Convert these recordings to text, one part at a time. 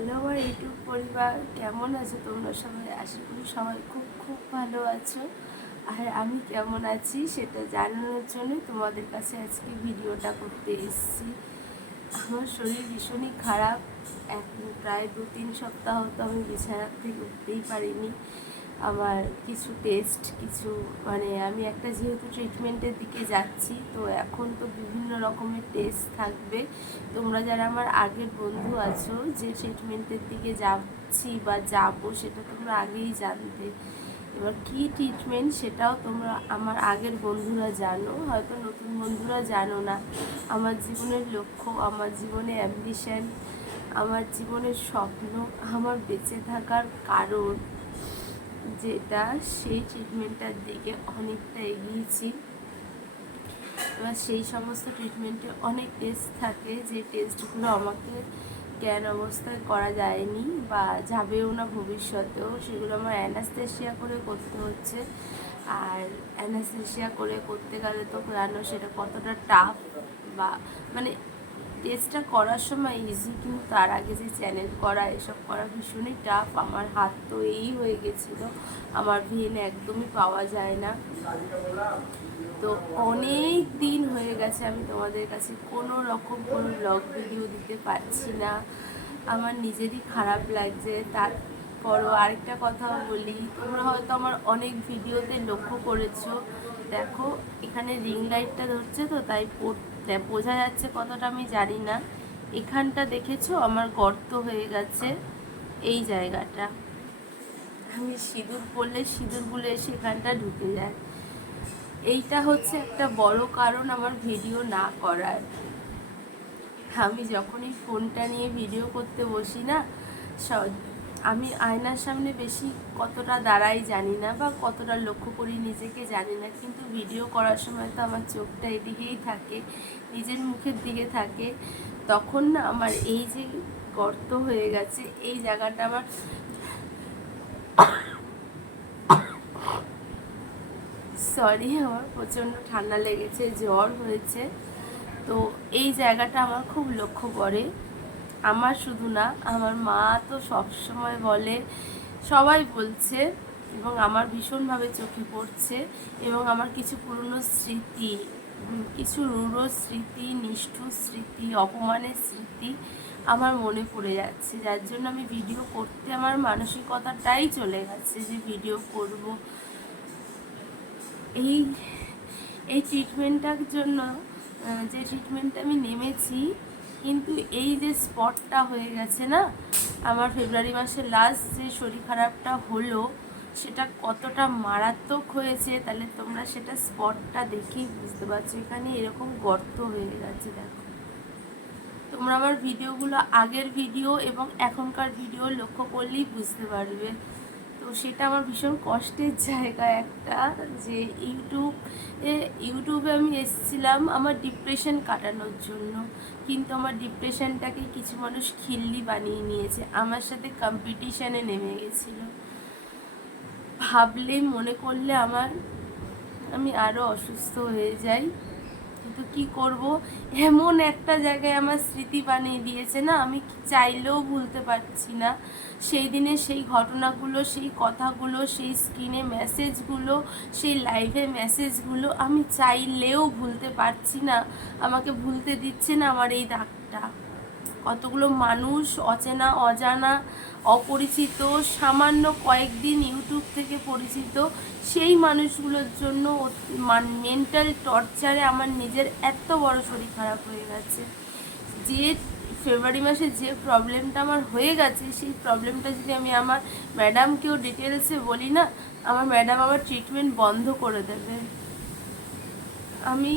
Hello আমার YouTube পরিবার, কেমন আছো তোমরা সবাই? আশা করি সবাই খুব খুব ভালো আছো। আর আমি কেমন আছি সেটা জানানোর জন্য তোমাদের কাছে আজকে ভিডিওটা করতে এসেছি। আমার শরীর ভীষণই খারাপ। এখন প্রায় দু তিন সপ্তাহ তো আমি বিছানার থেকে উঠতেই পারিনি। আমার কিছু টেস্ট কিছু মানে আমি একটা যেহেতু ট্রিটমেন্টের দিকে যাচ্ছি, তো এখন তো বিভিন্ন রকমের টেস্ট থাকবে। তোমরা যারা আমার আগের বন্ধু আছো, যে ট্রিটমেন্টের দিকে যাচ্ছি বা যাব, সেটা তোমরা আগেই জানতে। এবার কী ট্রিটমেন্ট সেটাও তোমরা আমার আগের বন্ধুরা জানো, হয়তো নতুন বন্ধুরা জানো না। আমার জীবনের লক্ষ্য, আমার জীবনে অ্যাম্বিশন আমার জীবনের স্বপ্ন, আমার বেঁচে থাকার কারণ। যেটা সেই ট্রিটমেন্টটার দিকে অনেকটা এগিয়েছি এবার সেই সমস্ত ট্রিটমেন্টে অনেক টেস্ট থাকে, যে টেস্টগুলো আমাকে জ্ঞান অবস্থায় করা যায়নি বা যাবেও না ভবিষ্যতেও, সেগুলো আমার অ্যানাস্থেশিয়া করে করতে হচ্ছে। আর অ্যানাস্থেশিয়া করে করতে গেলে তো জানো সেটা কতটা টাফ বা মানে টেস্টটা করার সময় ইজি কিন্তু তার আগে যে চ্যানেল করা, এসব করা ভীষণই টাফ আমার হাত তো এই হয়ে গেছিল। আমার ভেন একদমই পাওয়া যায় না। তো অনেক দিন হয়ে গেছে আমি তোমাদের কাছে কোনো রকম কোনো ব্লগ ভিডিও দিতে পারছি না। আমার নিজেরই খারাপ লাগছে। তার তারপরও আরেকটা কথা বলি, তোমরা হয়তো আমার অনেক ভিডিওতে লক্ষ্য করেছ। দেখো, এখানে রিং লাইটটা ধরছে তো, তাই পড়তে বোঝা যাচ্ছে কতটা আমি জানি না। এখানটা দেখেছ? আমার গর্ত হয়ে গেছে এই জায়গাটা। আমি সিঁদুর পরলে সিঁদুরগুলো এসে এখানটা ঢুকে যায়। এইটা হচ্ছে একটা বড় কারণ আমার ভিডিও না করার। আমি যখনই ফোনটা নিয়ে ভিডিও করতে বসি না আমি আয়নার সামনে বেশি কতটা দাঁড়াই জানি না বা কতটা লক্ষ্য করি নিজেকে জানি না, কিন্তু ভিডিও করার সময় তো আমার চোখটা এদিকেই থাকে, নিজের মুখের দিকে থাকে। তখন না আমার এই যে গর্ত হয়ে গেছে, এই জায়গাটা আমার সরি আমার প্রচণ্ড ঠান্ডা লেগেছে, জ্বর হয়েছে। তো এই জায়গাটা আমার খুব লক্ষ্য করে। আমার শুধু না, আমার মা তো সবসময় বলে, সবাই বলছে এবং আমার ভীষণভাবে চোখে পড়ছে এবং আমার কিছু পুরনো স্মৃতি কিছু রুড়ো স্মৃতি, নিষ্ঠুর স্মৃতি, অপমানের স্মৃতি আমার মনে পড়ে যাচ্ছে। যার জন্য আমি ভিডিও করতে আমার মানসিকতাটাই চলে গেছে যে ভিডিও করব। এই এই ট্রিটমেন্টটার জন্য যে ট্রিটমেন্টটা আমি নেমেছি কিন্তু এই যে স্পটটা হয়ে গেছে না, আমার ফেব্রুয়ারি মাসের লাস্ট যে শরীর খারাপটা হলো, সেটা কতটা মারাত্মক হয়েছে, তাহলে তোমরা সেটা স্পটটা দেখেই বুঝতে পারছ। এখানে এরকম গর্ত হয়ে গেছে, দেখো। তোমরা আমার ভিডিওগুলো আগের ভিডিও এবং এখনকার ভিডিও লক্ষ্য করলেই বুঝতে পারবে। সেটা আমার ভীষণ কষ্টের জায়গা একটা যে ইউটিউব ইউটিউবে আমি এসেছিলাম আমার ডিপ্রেশন কাটানোর জন্য। কিন্তু আমার ডিপ্রেশনটাকে কিছু মানুষ খিল্লি বানিয়ে নিয়েছে। আমার সাথে কম্পিটিশানে নেমে গেছিল। ভাবলে, মনে করলে আমার, আমি আরও অসুস্থ হয়ে যাই। কিন্তু কি করব? এমন একটা জায়গায় আমার স্মৃতি বানিয়ে দিয়েছে না, আমি চাইলেও ভুলতে পারছি না। সেই দিনে সেই ঘটনাগুলো, সেই কথাগুলো, সেই স্ক্রিনে মেসেজগুলো সেই লাইভে মেসেজগুলো আমি চাইলেও ভুলতে পারছি না। আমাকে ভুলতে দিচ্ছে না আমার এই দাগটা। কতগুলো মানুষ অচেনা, অজানা, অপরিচিত, সামান্য কয়েকদিন ইউটিউব থেকে পরিচিত, সেই মানুষগুলোর জন্য মেন্টাল টর্চারে আমার নিজের এত বড় শরীর খারাপ হয়ে গেছে। যে ফেব্রুয়ারি মাসে যে প্রবলেমটা আমার হয়ে গেছে, সেই প্রবলেমটা যদি আমি আমার ম্যাডামকেও ডিটেলসে বলি না, আমার ম্যাডাম আমার ট্রিটমেন্ট বন্ধ করে দেবে। আমি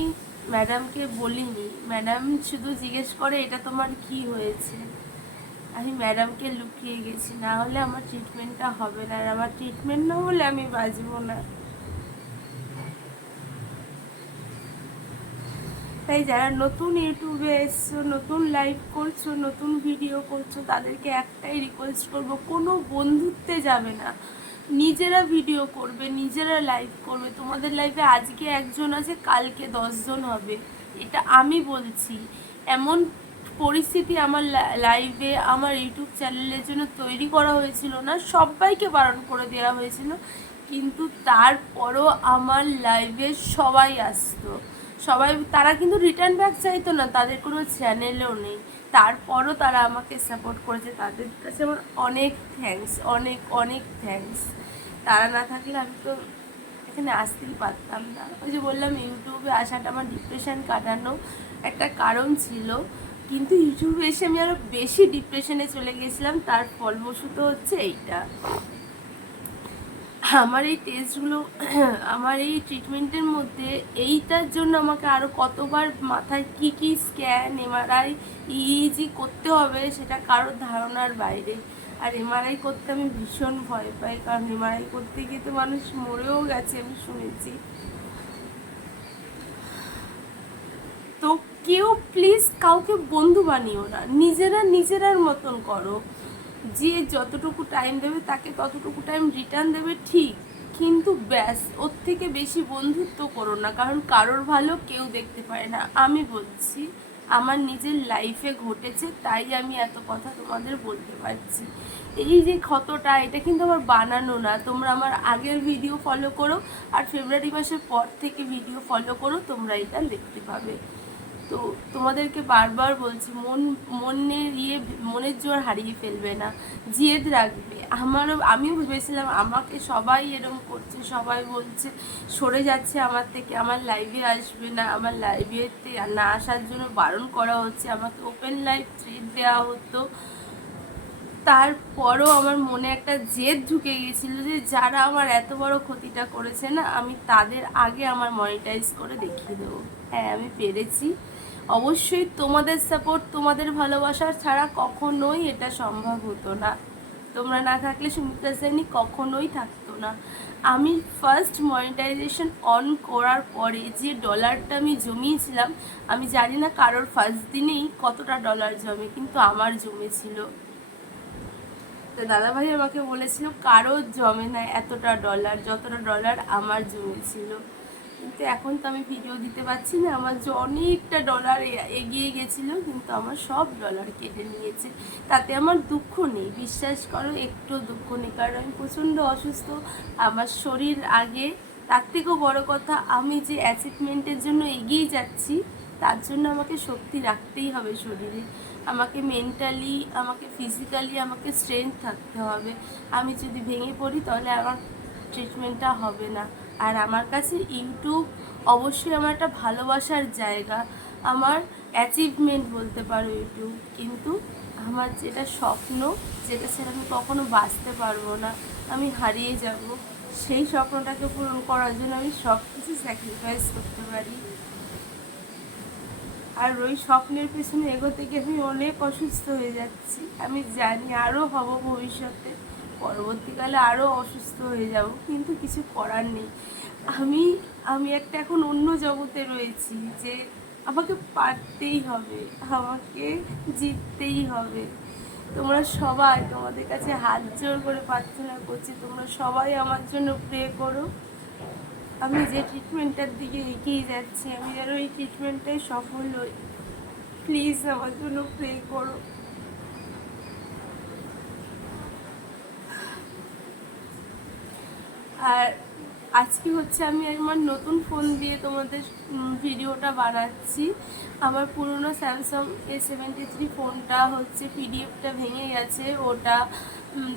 ম্যাডামকে বলিনি। ম্যাডাম শুধু জিজ্ঞেস করে, এটা তোমার কি হয়েছে? আমি ম্যাডামকে লুকিয়ে গেছি। না হলে আমার ট্রিটমেন্টটা হবে না। আর আমার ট্রিটমেন্ট না হলে আমি বাঁচবো না। তাই যারা নতুন ইউটিউবে এসছো, নতুন লাইভ করছ, নতুন ভিডিও করছ, তাদেরকে একটাই রিকোয়েস্ট করব, কোনো বন্ধুত্বে যাবে না। নিজেরা ভিডিও করবে, নিজেরা লাইভ করবে। তোমাদের লাইফে আজকে একজন আছে, কালকে দশজন হবে। এটা আমি বলছি, এমন পরিস্থিতি আমার লাইভে আমার ইউটিউব চ্যানেলের জন্য তৈরি করা হয়েছিল না, সবাইকে বারণ করে দেওয়া হয়েছিল। কিন্তু তারপরও আমার লাইভে সবাই আসতো। সবাই, তারা কিন্তু রিটার্ন ব্যাক চাইতো না, তাদের কোনো চ্যানেলও নেই। তারপরও তারা আমাকে সাপোর্ট করেছে, তাদের কাছে আমার অনেক থ্যাঙ্কস অনেক অনেক থ্যাঙ্কস তারা না থাকলে আমি তো এখানে আসতেই পারতাম না। ওই যে বললাম, ইউটিউবে আসাটা আমার ডিপ্রেশন কাটানো একটা কারণ ছিল। কিন্তু ইউটিউবে এসে আমি আরও বেশি ডিপ্রেশনে চলে গেছিলাম, তার ফলবশত হচ্ছে এইটা। আমার এই টেস্টগুলো আমার এই ট্রিটমেন্টের মধ্যে এইটার জন্য আমাকে আরও কতবার মাথায় কী কী স্ক্যান এমআরআই ইইজি করতে হবে সেটা কারোর ধারণার বাইরে। আর এমআরআই করতে আমি ভীষণ ভয় পাই, কারণ এমআরআই করতে গিয়ে তো মানুষ মরেও গেছে, আমি শুনেছি। তো কেউ প্লিজ কাউকে বন্ধু বানিও না, নিজেরা নিজেরার মতন করো। যে যতটুকু টাইম দেবে তাকে ততটুকু টাইম রিটার্ন দেবে ঠিক। কিন্তু ব্যাস, ওর থেকে বেশি বন্ধুত্ব করো না, কারণ কারোর ভালো কেউ দেখতে পারে না। আমি বলছি, আমার নিজের লাইফে ঘটেছে, তাই আমি এত কথা তোমাদের বলতে পারছি। এই যে ক্ষতটা, এটা কিন্তু আমার বানানো না। তোমরা আমার আগের ভিডিও ফলো করো, আর ফেব্রুয়ারি মাসের পর থেকে ভিডিও ফলো করো, তোমরা এটা দেখতে পাবে। তো তোমাদেরকে বারবার বলছি, মন মনের ইয়ে মনের জোর হারিয়ে ফেলবে না জিয়েদ রাখবে। আমারও, আমিও ভেবেছিলাম আমাকে সবাই এরকম করছে, সবাই বলছে, সরে যাচ্ছে আমার থেকে, আমার লাইভে আসবে না, আমার লাইভেতে না আসার জন্য বারণ করা হচ্ছে, আমাকে ওপেন লাইভ ট্রিট দেওয়া হতো। তারপরও আমার মনে একটা জেদ ঢুকে গেছিল যে যারা আমার এত বড় ক্ষতিটা করেছে না, আমি তাদের আগে আমার মনিটাইজ করে দেখিয়ে দেবো। হ্যাঁ আমি পেরেছি। অবশ্যই তোমাদের সাপোর্ট তোমাদের ভালোবাসা ছাড়া কখনোই এটা সম্ভব হতো না। তোমরা না থাকলে সুমিত্রা সেনি কখনোই থাকতো না। আমি ফার্স্ট মনিটাইজেশন অন করার পরে যে ডলারটা আমি জমিয়েছিলাম, আমি জানি না কারোর ফার্স্ট দিনেই কতটা ডলার জমে, কিন্তু আমার জমেছিল। তো দাদাভাই আমাকে বলেছিল, কারও জমে না, এতটা ডলার যতটা ডলার আমার জমেছিল। কিন্তু এখন তো আমি ভিডিও দিতে পারছি না। আমার যে অনেকটা ডলার এগিয়ে গেছিল, কিন্তু আমার সব ডলার কেটে নিয়েছে। তাতে আমার দুঃখ নেই, বিশ্বাস করো, একটু দুঃখ নেই। কারণ আমি প্রচণ্ড অসুস্থ, আমার শরীর আগে। তার থেকেও বড় কথা, আমি যে অ্যাচিভমেন্টের জন্য এগিয়ে যাচ্ছি, তার জন্য আমাকে শক্তি রাখতেই হবে শরীরে। আমাকে মেন্টালি আমাকে ফিজিক্যালি আমাকে স্ট্রেংথ থাকতে হবে। আমি যদি ভেঙে পড়ি, তাহলে আমার ট্রিটমেন্টটা হবে না। আর আমার কাছে ইউটিউব অবশ্যই আমার একটা ভালোবাসার জায়গা। আমার অ্যাচিভমেন্ট বলতে পারো ইউটিউব। কিন্তু আমার যেটা স্বপ্ন, যেটা সেটা আমি কখনো বাঁচতে পারব না, আমি হারিয়ে যাব, সেই স্বপ্নটাকে পূরণ করার জন্য আমি সব কিছু স্যাক্রিফাইস করতে পারি। আর ওই স্বপ্নের পেছনে এগোতে গিয়ে আমি অনেক অসুস্থ হয়ে যাচ্ছি। আমি জানি আরও হব ভবিষ্যতে। পরবর্তীকালে আরও অসুস্থ হয়ে যাব, কিন্তু কিছু করার নেই। আমি আমি একটা এখন অন্য জগতে রয়েছি যে আমাকে পারতেই হবে, আমাকে জিততেই হবে। তোমরা সবাই তোমাদের কাছে হাত জোর করে প্রার্থনা করছি, তোমরা সবাই আমার জন্য প্রে করো। আমি যে ট্রিটমেন্টটার দিকে এগিয়ে যাচ্ছি, আমি যেন এই ট্রিটমেন্টটাই সফল হই। প্লিজ আমার জন্য প্রে করো। আর আজকে হচ্ছে আমি আমার নতুন ফোন দিয়ে তোমাদের ভিডিওটা বানাচ্ছি। আমার পুরনো স্যামসাং এ সেভেন্টি থ্রি ফোনটা হচ্ছে পিডিএফটা ভেঙে গেছে। ওটা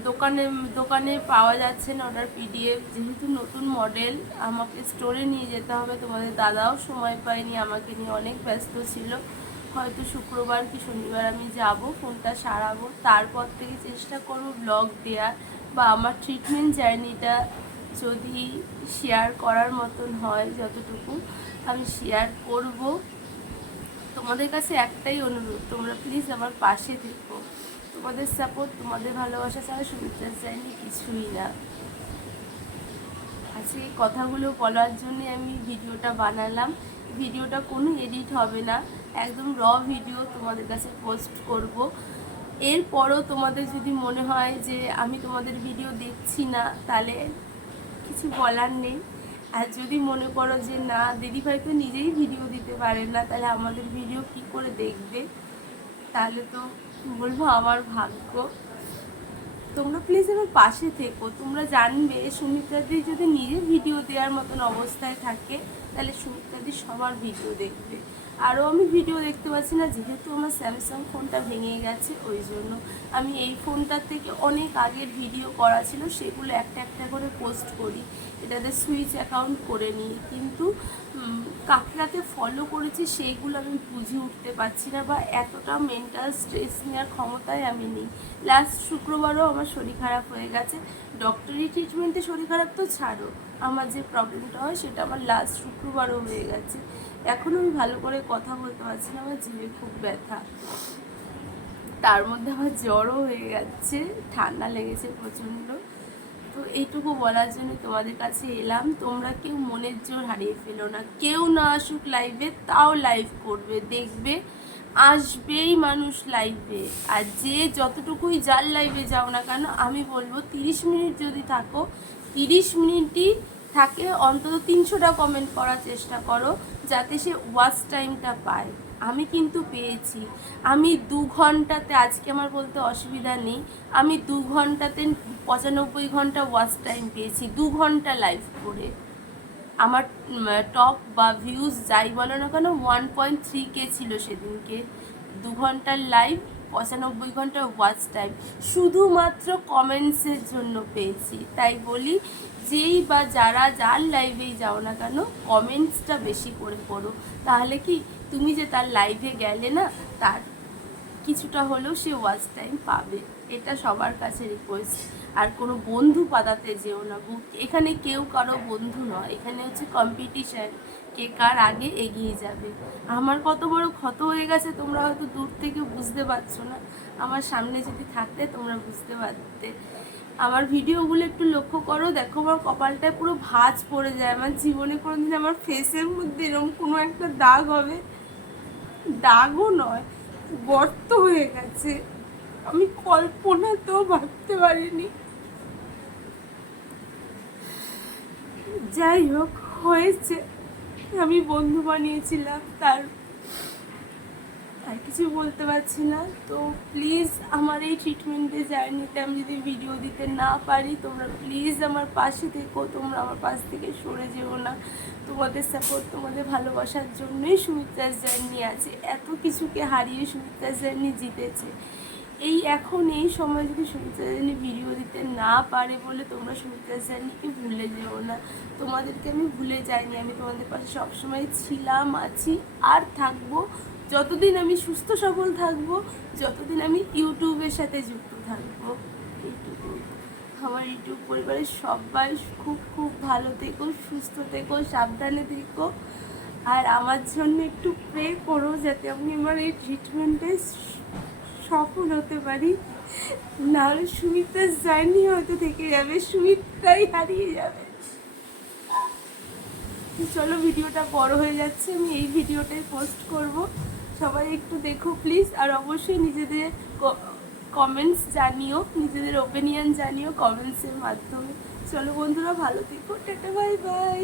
দোকানে দোকানে পাওয়া যাচ্ছে না ওটার পিডিএফ যেহেতু নতুন মডেল আমাকে স্টোরে নিয়ে যেতে হবে। তোমাদের দাদাও সময় পায়নি, আমাকে নিয়ে অনেক ব্যস্ত ছিল। হয়তো শুক্রবার কি শনিবার আমি যাব, ফোনটা সারাবো। তারপর থেকে চেষ্টা করব ব্লগ দেওয়ার বা আমার ট্রিটমেন্ট জার্নিটা যদি শেয়ার করার মতন হয় যতটুকু, আমি শেয়ার করব। তোমাদের কাছে একটাই অনুরোধ, তোমরা প্লিজ আমার পাশে থেকো। তোমাদের সাপোর্ট তোমাদের ভালোবাসা ছাড়া সুবিধা চাইনি কিছুই না। আজকে কথাগুলো বলার জন্য আমি ভিডিওটা বানালাম। ভিডিওটা কোনো এডিট হবে না, একদম র ভিডিও তোমাদের কাছে পোস্ট করব। এরপরও তোমাদের যদি মনে হয় যে আমি তোমাদের ভিডিও দেখছি না, তাহলে কিছু বলার নেই। আর যদি মনে করো যে, না, দিদিভাই তো নিজেই ভিডিও দিতে পারে না, তাহলে আমাদের ভিডিও কি করে দেখবে? তাহলে তো বলব আমার ভাগ্য। তোমরা প্লিজ আমার পাশে থেকো। তোমরা জানবে সুমিত্রাদি যদি নিজে ভিডিও দেওয়ার মতন অবস্থায় থাকে, তাহলে সুমিত্রাদি সবার ভিডিও দেখবে। আরও আমি ভিডিও দেখতে পাচ্ছি না, যেহেতু আমার স্যামসাং ফোনটা ভেঙে গেছে, ওই জন্য আমি এই ফোনটার থেকে অনেক আগের ভিডিও করা ছিল, সেগুলো একটা একটা করে পোস্ট করি। এটাতে সুইচ অ্যাকাউন্ট করে নিই, কিন্তু কাকে কাকে ফলো করেছি সেইগুলো আমি বুঝে উঠতে পারছি না বা এতটা মেন্টাল স্ট্রেস নেওয়ার ক্ষমতায় আমি নেই। লাস্ট শুক্রবারও আমার শরীর খারাপ হয়ে গেছে ডক্টরি ট্রিটমেন্টে শরীর খারাপ তো ছাড়ো। আমার যে প্রবলেমটা হয় সেটা আমার লাস্ট শুক্রবারও হয়ে গেছে। এখনও আমি ভালো করে কথা বলতে পারছি না, আমার জিভে খুব ব্যথা। তার মধ্যে আমার জ্বরও হয়ে যাচ্ছে, ঠান্ডা লেগেছে প্রচণ্ড। তো এইটুকু বলার জন্য তোমাদের কাছে এলাম, তোমরা কেউ মনের জোর হারিয়ে ফেলো না। কেউ না আসুক লাইভে তাও লাইভ করবে, দেখবে, আসবেই মানুষ লাইভে আর যে যতটুকুই যার লাইভে যাও না কেন, আমি বলব তিরিশ মিনিট যদি থাকো, তিরিশ মিনিটই থাকে, অন্তত তিনশোটা কমেন্ট করার চেষ্টা করো, যাতে সে ওয়াচ টাইমটা পায়। আমি কিন্তু পেয়েছি। আমি দু ঘন্টাতে, আজকে আমার বলতে অসুবিধা নেই, আমি দু ঘন্টাতে পঁচানব্বই ঘণ্টা ওয়াচ টাইম পেয়েছি, দু ঘণ্টা লাইভ করে। আমার টপ বা ভিউজ যাই বলো না কেন ওয়ান পয়েন্ট থ্রি কে ছিল সেদিনকে। দু ঘণ্টার লাইভ পঁচানব্বই ঘণ্টা ওয়াচ টাইম শুধুমাত্র কমেন্টসের জন্য পেয়েছি। তাই বলি, যেই বা যারা যার লাইভেই যাও না কেন কমেন্টসটা বেশি করে করো তাহলে কি, তুমি যে তার লাইভে গেলে না, তার কিছুটা হলেও সে ওয়াচ টাইম পাবে। এটা সবার কাছে রিকোয়েস্ট আর কোনো বন্ধু পাতাতে যেও না। এখানে কেউ কারও বন্ধু নয়। এখানে হচ্ছে কম্পিটিশান কে কার আগে এগিয়ে যাবে। আমার কত বড় ক্ষত হয়ে গেছে, তোমরা হয়তো দূর থেকে বুঝতে পারছ না। আমার সামনে যদি থাকতে, তোমরা বুঝতে পারতে। আমার ভিডিওগুলো একটু লক্ষ্য করো, দেখো আমার কপালটায় পুরো ভাঁজ পড়ে যায়। আমার জীবনে কোনোদিন আমার ফেসের মধ্যে এরকম কোনো একটা দাগ হবে। দাগও নয়, গর্ত হয়ে গেছে। আমি কল্পনাতেও ভাবতে পারিনি। যাই হোক, হয়েছে। আমি বন্ধু বানিয়েছিলাম, তার আর কিছু বলতে পারছি না। তো প্লিজ আমার এই ট্রিটমেন্টে জার্নিতে আমি যদি ভিডিও দিতে না পারি, তোমরা প্লিজ আমার পাশে থেকো, তোমরা আমার পাশ থেকে সরে যেও না। তোমাদের সাপোর্ট তোমাদের ভালোবাসার জন্যই সুমিত্রাস জার্নি আছে। এত কিছুকে হারিয়ে সুমিত্রাস জার্নি জিতেছে। এই এখন এই সময় যদি সুমিত্রা জার্নি ভিডিও দিতে না পারে বলে তোমরা সুমিত্রা জার্নিকে ভুলে যেও না। তোমাদেরকে আমি ভুলে যাইনি। আমি তোমাদের পাশে সবসময় ছিলাম, আছি আর থাকব। যতদিন আমি সুস্থ, সবল থাকব, যতদিন আমি ইউটিউবের সাথে যুক্ত থাকব আমার ইউটিউব পরিবারের সবাই খুব খুব ভালো থেকো, সুস্থ থেকো, সাবধানে থেকো। আর আমার জন্য একটু প্রে করো যাতে আমি আমার এই ট্রিটমেন্টে সফল হতে পারি। নাহলে সুমিত্রার জার্নি হয়তো থেকে যাবে সুমিত্রাই হারিয়ে যাবে। চলো ভিডিওটা বড় হয়ে যাচ্ছে, আমি এই ভিডিওটাই পোস্ট করব। সবাই একটু দেখো প্লিজ আর অবশ্যই নিজেদের কমেন্টস জানিও, নিজেদের ওপিনিয়ন জানিও কমেন্টসের মাধ্যমে। চলো বন্ধুরা ভালো থেকো, টাটা বাই বাই